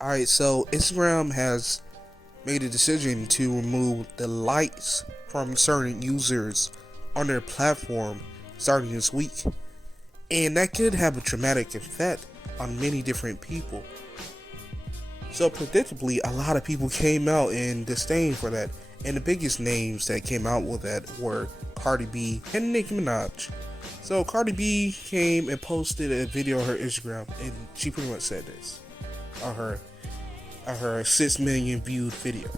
Alright, so Instagram has made a decision to remove the likes from certain users on their platform starting this week. And that could have a traumatic effect on many different people. So, predictably, a lot of people came out in disdain for that. And the biggest names that came out with that were Cardi B and Nicki Minaj. So, Cardi B came and posted a video on her Instagram, and she pretty much said this on her 6 million viewed video.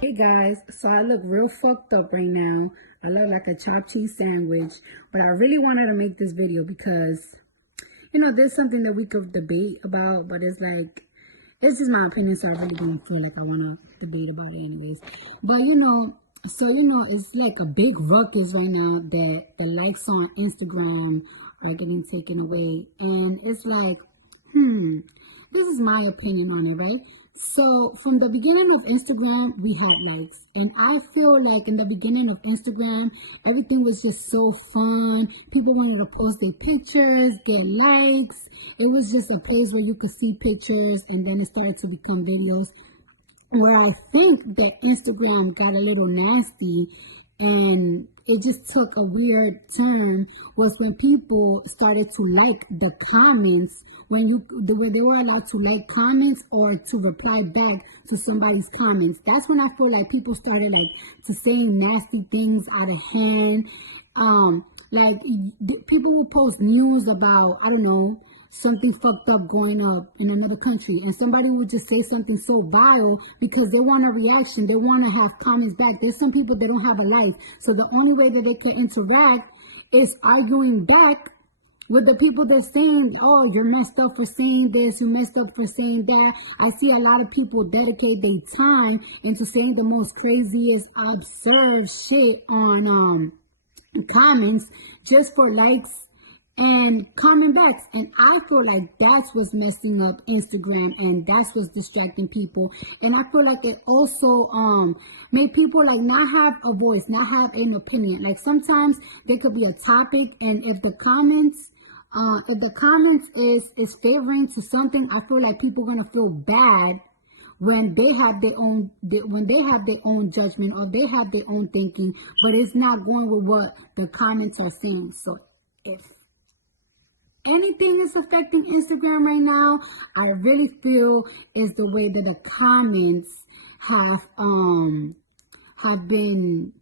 Hey guys, so I look real fucked up right now. I look like a chopped cheese sandwich, but I really wanted to make this video because, there's something that we could debate about, but it's just my opinion, so I really don't feel like I want to debate about it anyways. But, it's like a big ruckus right now that the likes on Instagram are getting taken away. And it's like, this is my opinion on it, right? So from the beginning of Instagram, we had likes. And I feel like in the beginning of Instagram, everything was just so fun. People wanted to post their pictures, get likes. It was just a place where you could see pictures, and then it started to become videos. Where I think that Instagram got a little nasty and it just took a weird turn was when people started to like the comments, when they were allowed to like comments or to reply back to somebody's comments. That's when I feel like people started to saying nasty things out of hand. People will post news about, I don't know, something fucked up going up in another country, and somebody would just say something so vile because they want a reaction, they want to have comments back. There's some people that don't have a life, so the only way that they can interact is arguing back with the people that's saying, oh, you're messed up for saying this, you're messed up for saying that. I see a lot of people dedicate their time into saying the most craziest, absurd shit on comments just for likes and comment backs. And I feel like that's what's messing up Instagram, and that's what's distracting people. And I feel like it also made people not have a voice, not have an opinion. Like sometimes there could be a topic, and if the comments is favoring to something, I feel like people are gonna feel bad when they have their own judgment, or they have their own thinking, but it's not going with what the comments are saying. So if anything is affecting Instagram right now, I really feel is the way that the comments have been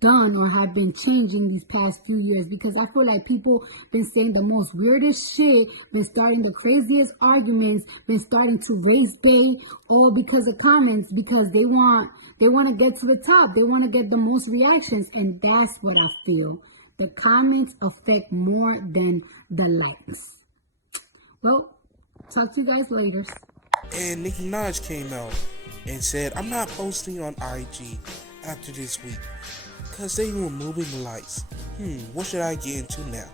done or have been changing these past few years, because I feel like people been saying the most weirdest shit, been starting the craziest arguments, been starting to race bait, all because of comments, because they want to get to the top, they want to get the most reactions, and that's what I feel. The comments affect more than the likes. Well, talk to you guys later. And Nicki Minaj came out and said, I'm not posting on IG after this week because they removing the likes. What should I get into now?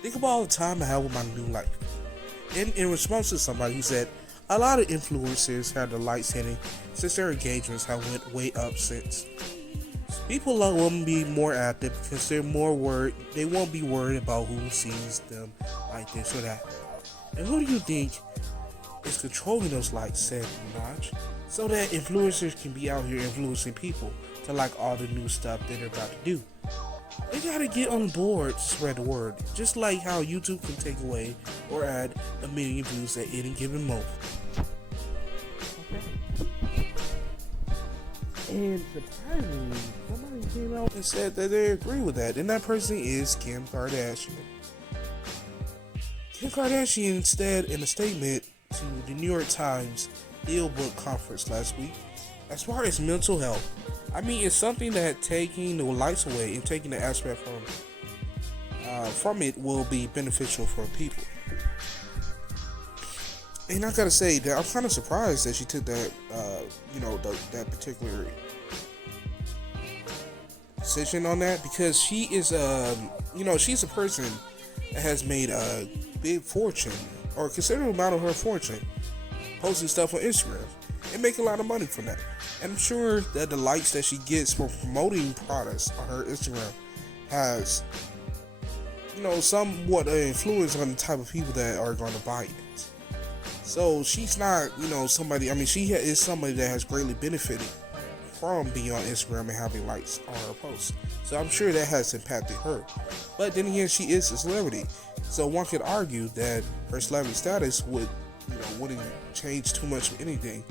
Think about all the time I have with my new life. And in response to somebody who said, a lot of influencers had the likes hitting since their engagements have went way up since. People will be more active because they're more worried. They won't be worried about who sees them like this or that. And who do you think is controlling those likes, said Minaj, so that influencers can be out here influencing people to like all the new stuff that they're about to do? They gotta get on board to spread the word, just like how YouTube can take away or add 1 million views at any given moment. And surprisingly, somebody came out and said that they agree with that, and that person is Kim Kardashian. Kim Kardashian said in a statement to the New York Times Deal Book Conference last week, as far as mental health, it's something that taking the lights away and taking the aspect from it will be beneficial for people. And I gotta say that I'm kind of surprised that she took that, that particular decision on that, because she is, she's a person that has made a big fortune, or a considerable amount of her fortune, posting stuff on Instagram and making a lot of money from that. And I'm sure that the likes that she gets for promoting products on her Instagram has, somewhat an influence on the type of people that are going to buy it. So she's not, somebody. I mean, is somebody that has greatly benefited from being on Instagram and having likes on her posts. So I'm sure that has impacted her. But then again, she is a celebrity, so one could argue that her celebrity status wouldn't change too much of anything,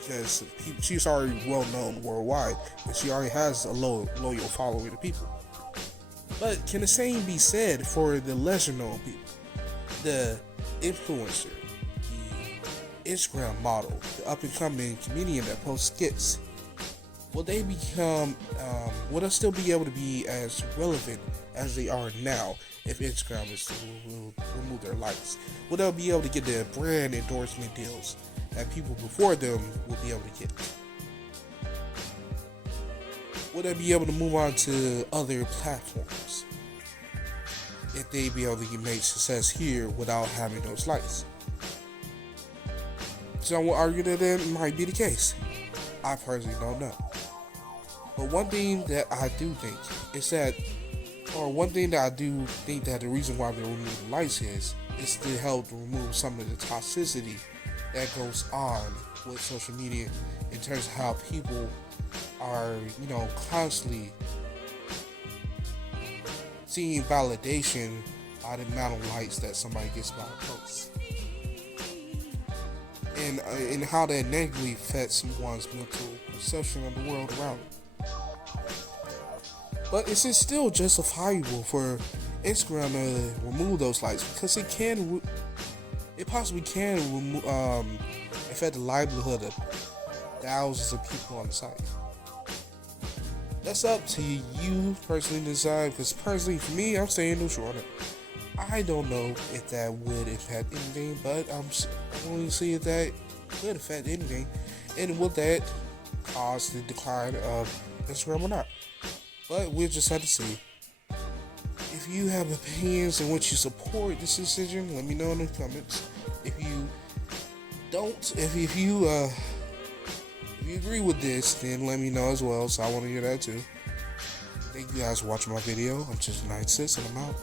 because she's already well known worldwide and she already has a loyal following of people. But can the same be said for the lesser known people, the influencer, the Instagram model, the up and coming comedian that posts skits? Will they will they still be able to be as relevant as they are now if Instagram is to remove their likes? Will they be able to get the brand endorsement deals that people before them will be able to get? Will they be able to move on to other platforms if they be able to make success here without having those likes? Some will argue that that might be the case. I personally don't know. But one thing that I do think is that, or one thing that I do think that the reason why they're removing likes is to help remove some of the toxicity that goes on with social media in terms of how people are, constantly seeing validation by the amount of likes that somebody gets by a post. And how that negatively affects one's mental perception of the world around them. But is it still justifiable for Instagram to remove those likes? Because it possibly can affect the livelihood of thousands of people on the site. That's up to you personally to decide, because personally for me, I'm staying neutral on it. I don't know if that would affect anything, but I'm only see if that could affect anything, and will that cause the decline of Instagram or not. But we'll just have to see. If you have opinions and what you support this decision, let me know in the comments. If you don't, if you agree with this, then let me know as well, so I want to hear that too. Thank you guys for watching my video. I'm just Night Sis, and I'm out.